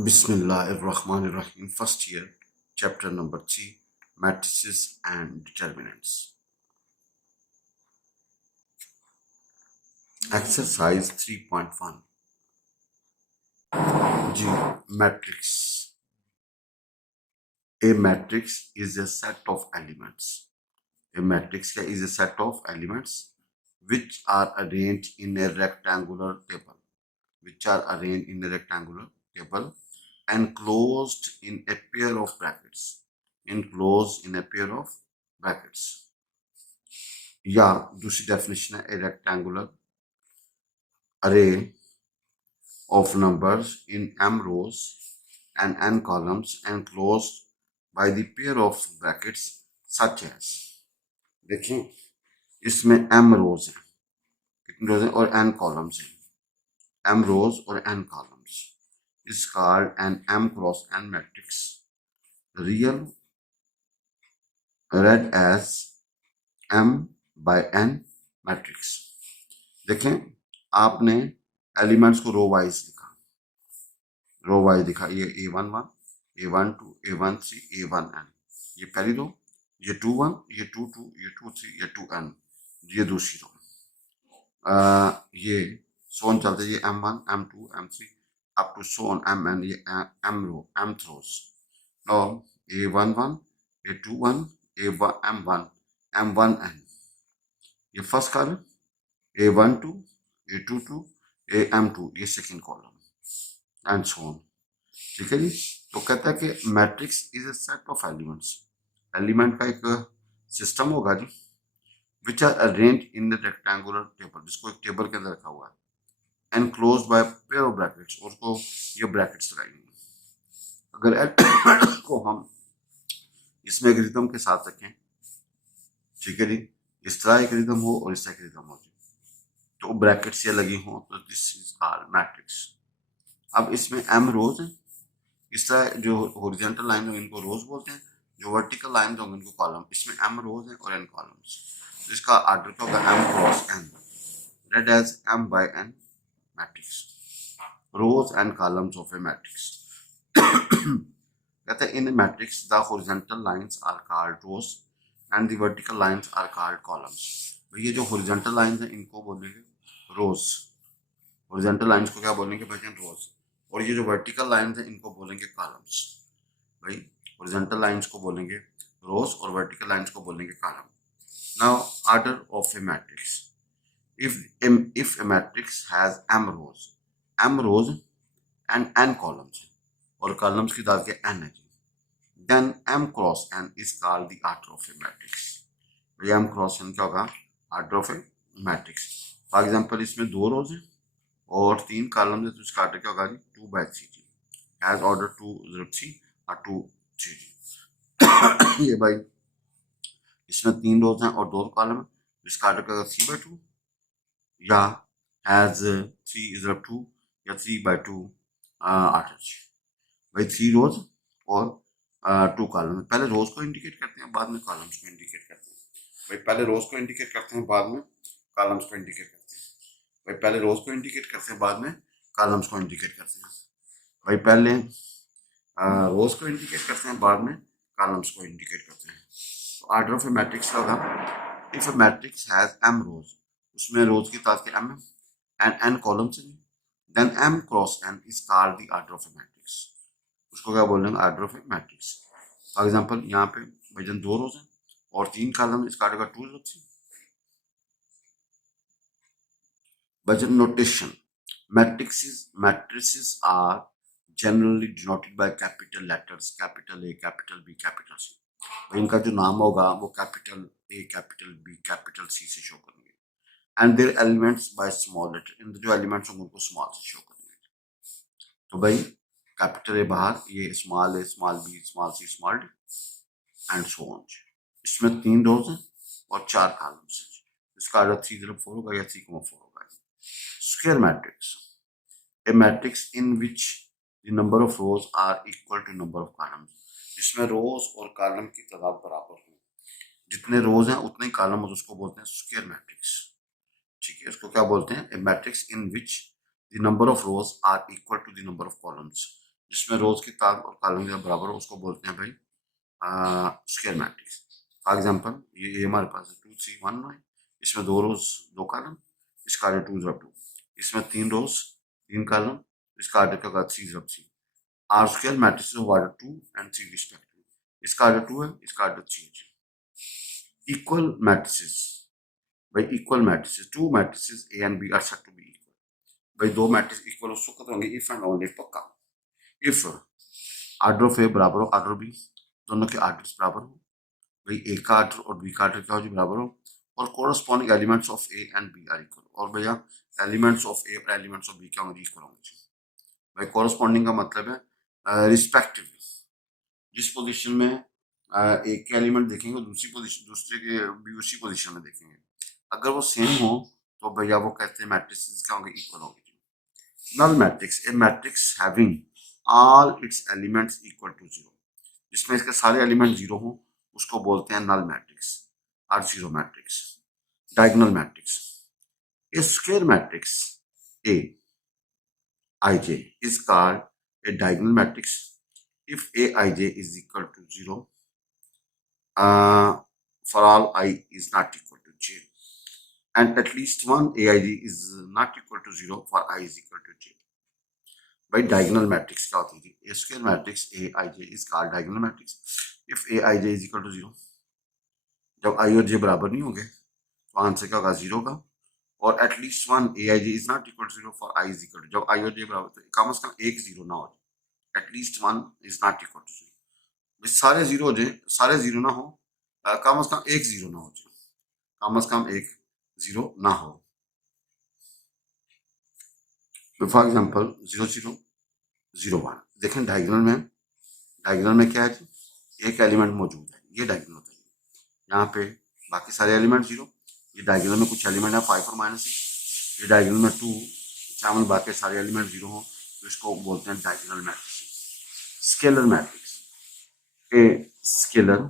Bismillahirrahmanirrahim. First year, chapter number 3, matrices and determinants. Exercise 3.1. G. Matrix. A matrix is a set of elements. A matrix is a set of elements which are arranged in a rectangular table. Enclosed in a pair of brackets. या दूसरी definition है, a rectangular array of numbers in m rows and n columns enclosed by the pair of brackets such as, देखें इसमें m rows हैं, कितनी rows हैं और n columns हैं, m rows और n columns is called an m cross n matrix, real read as m by n matrix. देखें आपने एलिमेंट्स को रो वाइज लिखा, ये a11, a12, a13, a1n, ये पहली रो, ये 2-1, ये 2-2, ये 2-3, ये 2n, ये दूसरी रो, ये सोन चलते, ये m1, m2, m3 up to so on mn, ये m रो, mth rows. Now a11, a21, m1, m1n, ये first column, a12, a22, am2, ये second column and so on. ठीक है जी. तो कहता है कि matrix is a set of elements, element का एक सिस्टम होगा जी, which are arranged in the rectangular table, जिसको एक टेबल के अंदर रखा हुआ है, enclosed by pair of brackets, और उसको ये ब्रैकेट्स लगाएंगे. अगर एलिमेंट को हम इसमें एक रिदम के साथ रखें, ठीक है जी, इस तरह एक रिदम हो और इस तरह एक रिदम हो, तो ब्रैकेट्स ये लगी हो, तो दिस इज कॉल्ड मैट्रिक्स. अब इसमें m रोज है, इस तरह जो हॉरिजॉन्टल लाइन होंगे इनको रोज बोलते हैं, जो वर्टिकल लाइन होंगे इनको कॉलम. इसमें m रोज है और n कॉलम्स, तो इसका ऑर्डर क्या होगा, m cross n, read as m by n matrix, rows and columns of a matrix. कहते हैं in matrix the horizontal lines are called rows and the vertical lines are called columns. ये जो horizontal lines हैं इनको बोलेंगे रोज, horizontal lines को क्या बोलेंगे भाई, रोज, और ये जो वर्टिकल लाइंस हैं इनको बोलेंगे कॉलम्स. भाई हॉरिजॉन्टल लाइंस को बोलेंगे रोज और वर्टिकल लाइंस को बोलेंगे column. Now order of a matrix, if a matrix has m rows and n columns, और कॉलम्स की तादाद के n है जी, then m cross n is called the order of a matrix. भाई m cross n क्या होगा, order of a matrix. For example इसमें 2 रोज हैं और 3 कॉलम है, तो इसका ऑर्डर क्या होगा जी, 2/3 जी, एज ऑर्डर 2/3 और 2/3. ये भाई इसमें 3 रोज हैं और 2 कॉलम है, इसका ऑर्डर क्या होगा 3/2, या एज 3/2 या 3/2 ऑर्डर जी. भाई 3 रोज और 2 कॉलम. पहले रोज को इंडिकेट करते हैं, बाद में कॉलम्स को इंडिकेट करते हैं. भाई पहले रोज को इंडिकेट करते हैं, बाद में कॉलम्स को इंडिकेट करते हैं. भाई पहले रोज को इंडिकेट करते हैं, बाद में कॉलम्स को इंडिकेट करते हैं. भाई पहले रोज को इंडिकेट करते हैं, बाद में कॉलम्स को इंडिकेट करते हैं. तो ऑर्डर ऑफ ए मैट्रिक्स का होगा, if a matrix has m rows, उसमें रोज की तादाद के m एंड n कॉलम्स हैं, then m cross n is called the order of a matrix. उसको क्या बोलेंगे, order of a matrix. For example यहाँ पे वजन 2 रोज हैं और 3 कॉलम, इसका ऑर्डर का 2/3. Budget notation. Matrices are generally denoted by capital letters, capital A, capital B, capital C. इनका जो नाम होगा वो capital A, capital B, capital C से शो करेंगे. And their elements by small letter, इन जो एलिमेंट्स होंगे उनको स्मॉल से शो करेंगे. तो भाई कैपिटल A बाहर, ये small A, small B, small C, small D and so on. इसमें 3 रोज हैं और 4 कॉलम्स हैं. इसका ऑर्डर 3/4 होगा या 3/4 होगा. Square matrix, a matrix in which the number of rows are equal to number of columns. जिसमें रोज और कॉलम की तादाद बराबर हो, जितने रोज हैं उतने ही कॉलम, और उसको बोलते हैं स्क्वायर मैट्रिक्स. ठीक है, इसको क्या बोलते हैं, a matrix in which the number of rows are equal to the number of columns. जिसमें रोज की तादाद और कॉलम के बराबर हो उसको बोलते हैं भाई स्क्वायर मैट्रिक्स। फॉर एग्जांपल ये हमारे पास है 2 3 1 9, इसमें 2 रोज 2 कॉलम, इसका आर्डर 2 0 2, इसमें 3 रोज 3 कॉलम, इसका आर्डर क्या होगा 3 0 3। Are square matrix of order 2 and 3 respectively, इसका आर्डर 2 है, इसका आर्डर 3 है। इक्वल मैट्रिसेस, भाई equal matrices, two matrices A and B are said to be equal. भाई दो मैट्रिक्स इक्वल उस वक्त होंगे इफ एंड ओनली पक्का इफ आर्डर ऑफ ए बराबर हो आर्डर बी, दोनों के आर्डर्स बराबर हो, भाई ए का आर्डर और बी का आर्डर क्या हो जी बराबर हो, और corresponding elements of A and B are equal, और भैया एलिमेंट्स ऑफ ए और एलिमेंट्स ऑफ बी क्या होंगे इक्वल होंगे। भाई कोरस्पॉन्डिंग का मतलब है रिस्पेक्टिवली, जिस पोजीशन में एक के एलिमेंट देखेंगे दूसरी पोजीशन दूसरे के भी उसी पोजीशन में देखेंगे, अगर वो सेम हो तो भैया वो कहते हैं मैट्रिक्स क्या होंगे इक्वल होंगे। Null matrix, a matrix having all its elements equal to zero, जिसमें इसके सारे एलिमेंट जीरो हो उसको बोलते हैं नल मैट्रिक्स और zero matrix. Diagonal matrix, a square matrix a ij is called a diagonal matrix if aij is equal to 0 for all I is not equal to j, and at least one aij is not equal to 0 for I is equal to j। भाई diagonal matrix क्या होती थी, a square matrix A I j is called diagonal matrix if A I j is equal to 0, जब i और जे बराबर नहीं होंगे तो आंसर क्या होगा 0 का, और at least one a I j is not equal to 0 for i is equal to, जब आई और जे बराबर तो कम से कम एक जीरो ना हो, at least one is not equal to 0, सारे जीरो हो जाए, सारे जीरो ना हो, कम से कम एक जीरो ना हो, कम से कम एक जीरो ना हो। फॉर एग्जाम्पल 0 0 0 1, देखें डायगोनल में क्या है जी, एक एलिमेंट मौजूद है, ये डायगोनल होता है। यहाँ पे बाकी सारे एलिमेंट जीरो, ये डायगोनल में कुछ एलिमेंट है 5 और -6, ये डायगोनल में 2 चावल, बाकी सारे एलिमेंट जीरो हो तो इसको बोलते हैं diagonal matrix. Scalar matrix, a scalar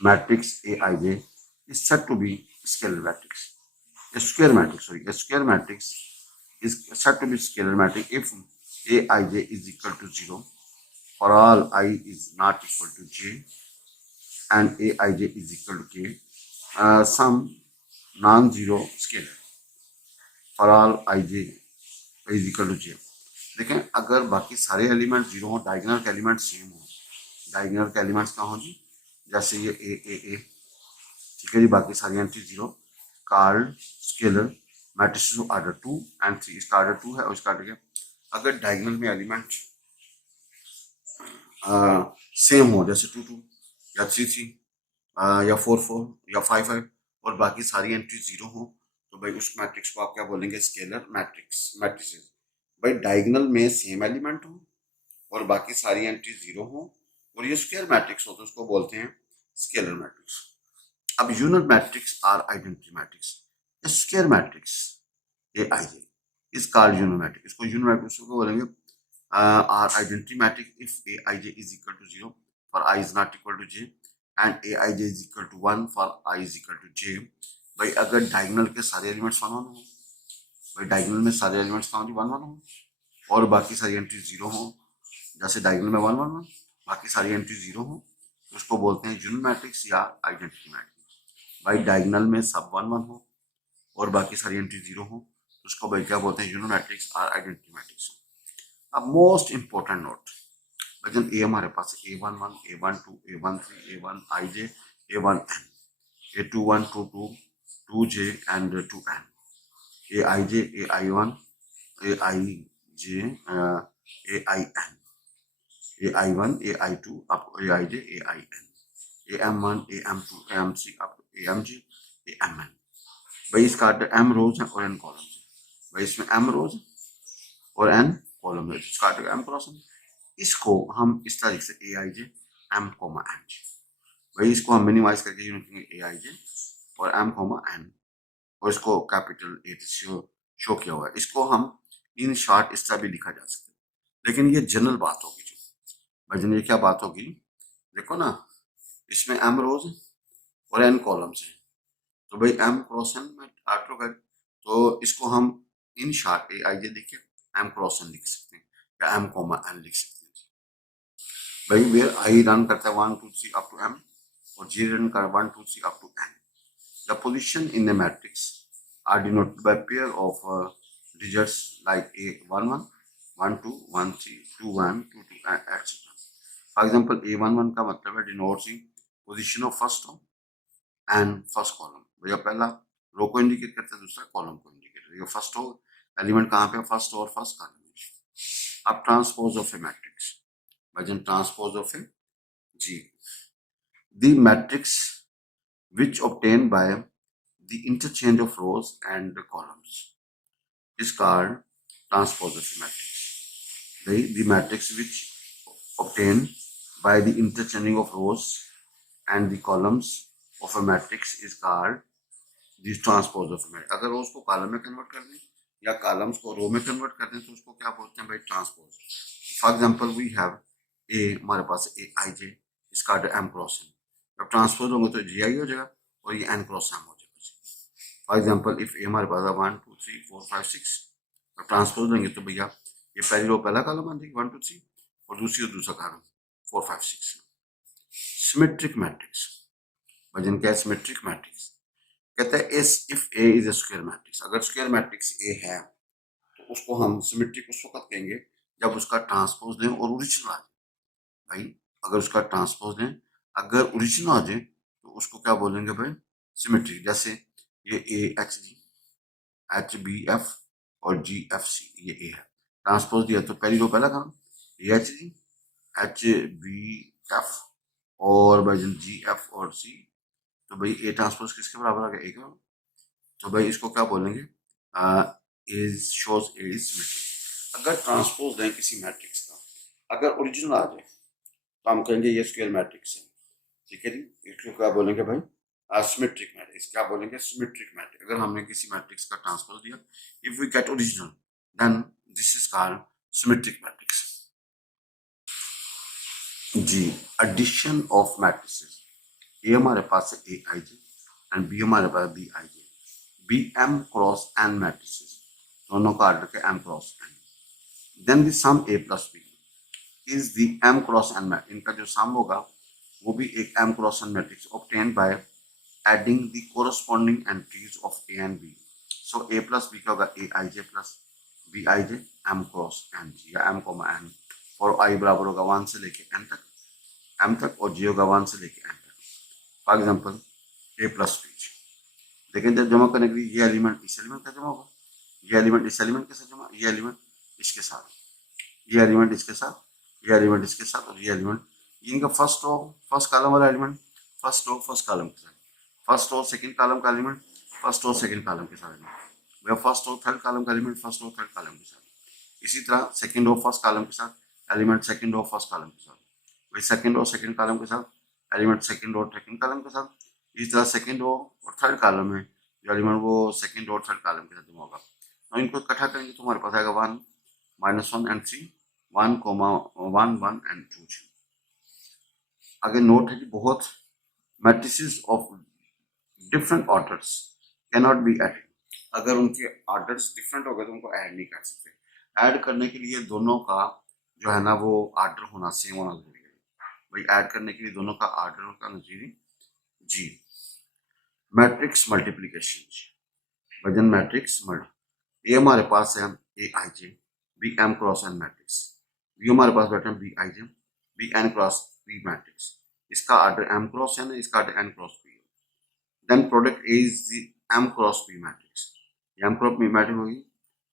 matrix A I j is said to be scalar matrix. A square matrix, sorry, a square matrix is said to be scalar matrix if aij is equal to 0 for all I is not equal to j and aij is equal to k, some non-zero scalar for all ij is equal to j। देखें अगर बाकी सारे element zero हो, diagonal के element same हो, diagonal के elements कहाँ हो जी, जैसे ये ए ठीक है जी, बाकी सारी entry zero, card scalar matrix of order 2 and 3, इसका आर्डर 2 है और इसका आर्डर क्या, अगर डायगोनल में एलिमेंट सेम हो, जैसे 2 2 या 3 3 या 4 4 या 5 5 और बाकी सारी एंट्री जीरो हो, तो भाई उस मैट्रिक्स को आप क्या बोलेंगे, स्केलर मैट्रिक्स। भाई डायगोनल में सेम एलिमेंट हो और बाकी सारी एंट्री जीरो हो और ये स्क्वायर मैट्रिक्स हो तो उसको बोलते हैं स्केलर मैट्रिक्स। अब unit matrix or identity matrix, square matrix A I j is called unit matrix, इसको यूनिट मैट्रिक्स को बोलेंगे or identity matrix if A I j is equal to 0 for i is not equal to j and A I j is equal to 1 for i is equal to j. भाई अगर diagonal के सारे elements 1 1 हो, भाई diagonal में सारे elements कहाँ हो 1 1 हो और बाकी सारी एंट्री जीरो हो, जैसे डायगोनल में 1 1 1 बाकी सारी एंट्री जीरो हो तो उसको बोलते हैं यूनिट मैट्रिक्स या आइडेंटिटी मैट्रिक्स। भाई डायगोनल में सब 1 1 हो और बाकी सारी एंट्री जीरो हो तो उसको भाई क्या बोलते हैं यूनिट मैट्रिक्स और आइडेंटिटी मैट्रिक्स। अब मोस्ट इंपॉर्टेंट नोट, वजन ए हमारे पास A11 A12 A13 A1 IJ A1 N A21 22 2J and 2N AIJ AI1 AIJ AIN AI1 AI2 up to AIJ AIN AM1 AM2 AM3 up to AMG AMN। भाई इसका order M रोज है और N column है, भाई इसमें M रोज और N column है, इसका आर्डर M क्रॉस है। इसको हम इस तरह से ए आई जे एम कोमा एन जे, भाई इसको हम मिनिमाइज करके यूनिट लिखेंगे ए आई जे और एम कोमा एन और इसको कैपिटल ए शो किया हुआ है। इसको हम इन शॉर्ट इस तरह भी लिखा जा सकता है, लेकिन ये जनरल बात होगी जो भाई जनरल क्या बात होगी, देखो ना इसमें एम रोज और एन कॉलम्स हैं तो भाई एम क्रॉस एन में आर्डर कर, तो इसको हम इन शॉर्ट ए आई जे लिखे एम क्रॉस एन लिख सकते हैं या एम कोमा एन लिख सकते हैं। भाई वेयर आई रन करता है 1 2 3 अप टू m और जी रन कर 1 2 3 up to n. The position in the matrix are denoted by pair of digits like a 1 1 1 2 1 3 2 1 2 2 etc. For example, a11 का मतलब है denotes the position of first row and first column. भैया पहला रो को indicate करता है, दूसरा कॉलम को इंडिकेट करता है. फर्स्ट रो एलिमेंट कहाँ पे, फर्स्ट और फर्स्ट कॉलम में. अब ट्रांसपोज ऑफ ए मैट्रिक्स, वजन ट्रांसपोज ऑफ ए जी. The matrix which obtained by the interchange of rows and columns is called transpose of a matrix. The matrix which obtained by the interchanging of rows and the columns of a matrix is called the transpose of a matrix. अगर rows को column में convert कर दें या columns को row में convert कर दें तो उसको क्या बोलते हैं भाई, transpose. For example, we have a, हमारे पास a I J, इसका m cross n. जब ट्रांसपोज होंगे तो जी आई हो जाएगा और ये n क्रॉस m हो जाएगा. फॉर एग्जाम्पल इफ ए हमारे पास 1 2 3 4 5 6, जब ट्रांसपोज लेंगे तो भैया ये पहली रो पहला कॉलम आ जाएगी 1 2 3 और दूसरी रो दूसरा कॉलम 4 5 6. सिमेट्रिक मैट्रिक्स, वजन क्या है, सिमेट्रिक मैट्रिक्स कहता है इस if A is a square matrix. अगर स्क्वायर मैट्रिक्स ए है तो उसको हम सिमेट्रिक उस वक्त कहेंगे जब उसका ट्रांसपोज लें और ओरिजिनल आ जाए. भाई अगर उसका ट्रांसपोज लें, अगर ओरिजिनल आ जाए तो उसको क्या बोलेंगे भाई, सिमेट्रिक. जैसे ये a h g, h b f और जी एफ सी, ये ए है. ट्रांसपोज दिया तो पहली रो पहला काम a h g h b f और भाई जी एफ और सी, तो भाई ए ट्रांसपोज किसके बराबर आ गया, ए का. तो भाई इसको क्या बोलेंगे, is shows A is symmetric. अगर ट्रांसपोज दें किसी मैट्रिक्स का, अगर ओरिजिनल आ जाए तो हम कहेंगे ये स्क्वायर मैट्रिक्स है. ठीक है जी. इसको क्या बोलेंगे भाई, सिमेट्रिक मैट्रिक्स. क्या बोलेंगे, सिमेट्रिक मैट्रिक्स. अगर हमने किसी मैट्रिक्स का ट्रांसपोज दिया, if we get original then this is called symmetric matrix. जी, एडिशन ऑफ मैट्रिसेस. ए हमारे पास है A I j and B हमारे पास B i J. B M cross n matrices, दोनों का ऑर्डर के m cross n. Then the sum A plus B is the m cross N matrix. इनका जो सम होगा वो भी एक m cross N matrix obtained by adding the corresponding entries of A and B. So A plus B क्या होगा, A I j plus B i j m cross n जी, या एम कोमा एन. और आई बराबर होगा 1 से लेके n तक, एम तक, और जी होगा 1 से लेके एन तक. For example a plus b. लेकिन जब जमा करने के लिए ये एलिमेंट इस एलिमेंट का जमा होगा, ये एलिमेंट इस एलिमेंट के साथ जमा, ये एलिमेंट इसके साथ, ये एलिमेंट इसके साथ, ये एलिमेंट इसके साथ और ये एलिमेंट, इनका फर्स्ट रो फर्स्ट कॉलम वाला element first row first column के साथ, फर्स्ट रो सेकंड कॉलम का element first row second column के साथ, वह फर्स्ट रो थर्ड कॉलम का element first row third column के साथ. इसी तरह सेकंड रो फर्स्ट कॉलम के साथ element second row first column के साथ, वही सेकंड रो सेकंड कॉलम के साथ element second row second column के साथ. इसी तरह सेकंड रो और थर्ड कॉलम में जो एलिमेंट वो सेकंड रो और थर्ड कॉलम के साथ जमा होगा. और इनको इकट्ठा करेंगे तो हमारे पास आएगा 1 -1 एंड 3 1 1 1 एंड 2. आगे नोट है कि बहुत matrices of different orders can not be added. अगर उनके ऑर्डर्स डिफरेंट हो गए तो उनको ऐड नहीं कर सकते. ऐड करने के लिए दोनों का जो है ना वो ऑर्डर होना सेम होना जरूरी है. भाई ऐड करने के लिए दोनों का ऑर्डर होना जरूरी. जी, मैट्रिक्स मल्टीप्लिकेशन. वजन मैट्रिक्स मल्टी. ए हमारे पास है A I J B M cross N matrix. B हमारे पास बैठा है B i J be n cross b matrix. इसका ऑर्डर एम क्रॉस एन है, इसका ऑर्डर एन क्रॉस बी है. Then product A is the m cross b matrix. M cross b matrix होगी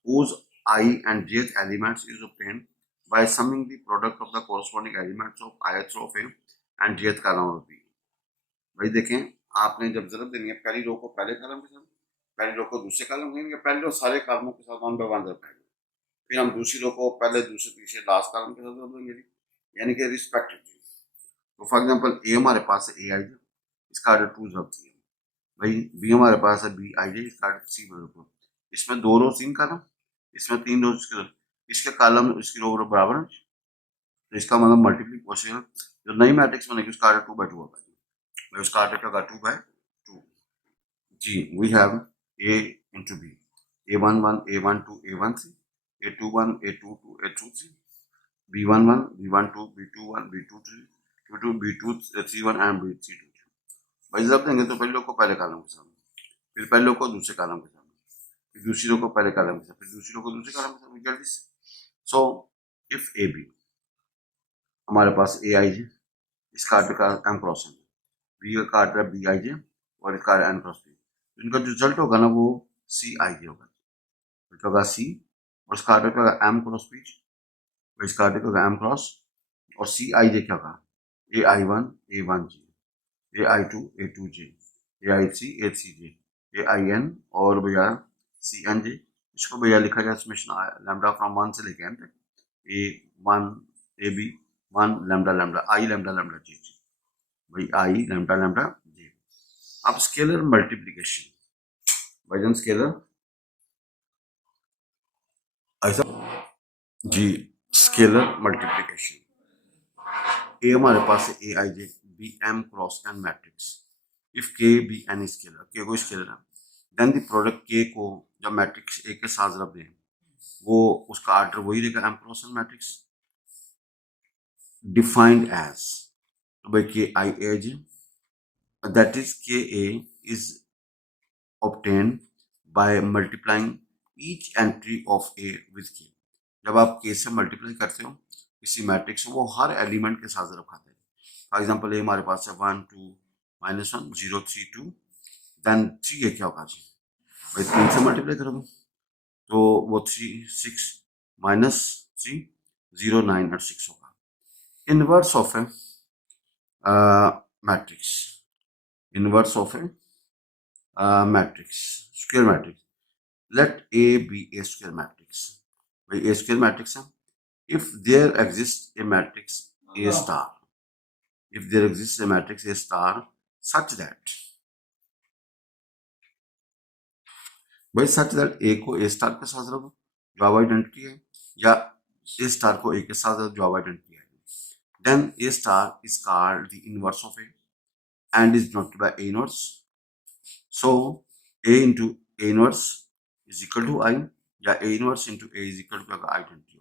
whose I and jth elements is obtained by summing the product of the corresponding elements of ith row of A and jth column of B. भाई देखें, आपने जब जरूरत देनी है पहली रो को पहले कॉलम के साथ, पहली रो को दूसरे कॉलम कहेंगे, पहली रो सारे कॉलमों के साथ 1 by 1 जरूरत है. फिर हम दूसरी रो को पहले दूसरे तीसरे लास्ट कॉलम के साथ जरूरत देंगे, यानी कि रिस्पेक्टिवली. तो फॉर एग्जांपल ए हमारे पास है ए आई जे, इसका ऑर्डर 2 जरूरत है. भाई बी हमारे पास है बी आई जे, इसका ऑर्डर सी जरूरत. इसमें 2 रो 3 कॉलम, इसमें 3 रो, इसके कॉलम इसकी रो बराबर है, तो इसका मतलब मल्टीप्लिकेशन जो नई मैट्रिक्स बनेगी उसका ऑर्डर 2 by 2 होगा. भाई उसका ऑर्डर क्या होगा 2 by 2. जी, we have a into b, A11 A12 A13 A21 A22 A23 B11, B12, B21, B23, B231 and B32। भाई जब देंगे तो पहले लो को पहले कॉलम के सामने, फिर पहले लो को दूसरे कॉलम के सामने, फिर दूसरी रो को पहले कॉलम के सामने, फिर दूसरी रो को दूसरे कॉलम के सामने, जल्दी से। सो इफ ए बी, हमारे पास ए आई जे, इसका आर्डर का एम क्रॉस है, बी का आर्डर बी आई जे और इसका एन क्रॉस बी, इनका जो रिजल्ट होगा ना वो सी आई जे होगा, होगा सी, और इसका आर्डर का एम क्रॉस बी, और इसका आर्डर का एम क्रॉस, और सी आई जे क्या होगा, A i one A one j, A i two A two j, A i three j, A i n और भैया सी एन जे। इसको भैया लिखा जाए समेशन लैम्डा फ्रॉम वन से लेके एन तक, A one A B one lambda lambda i lambda lambda j j, भाई आई लैम्डा लैम्डा जे। अब स्केलर मल्टीप्लीकेशन, भाईजान स्केलर ऐसा जी, स्केलर मल्टीप्लीकेशन, ए हमारे पास है A I J B M cross N matrix, if K be an scalar, K को scalar है, then the product के को जब मैट्रिक्स ए के साथ रख दें वो उसका आर्डर वही रहेगा m cross N matrix, defined as, तो भाई k i a j, that is k a is obtained by multiplying each entry of A with K। जब आप K से मल्टीप्लाई करते हो किसी मैट्रिक्स वो हर एलिमेंट के साथ रखाते हैं। फॉर एग्जाम्पल ए हमारे पास है 1 2 -1 0 3 2, देन 3 ये क्या होगा जी, भाई 3 से मल्टीप्लाई करोगे तो वो 3 6 -3 0 9 और 6 होगा। Inverse of a matrix, inverse of a matrix, square matrix, let A be a square matrix, भाई A square matrix है, if there exists a matrix A star, if there exists a matrix A star such that, भाई such that A को A star के साथ रखो जो अब identity है, या A star को A के साथ रखो जो अब आइडेंटिटी है, then A star is called the inverse of A and is denoted by A inverse, so A into A inverse is equal to I, या A inverse into A is equal to identity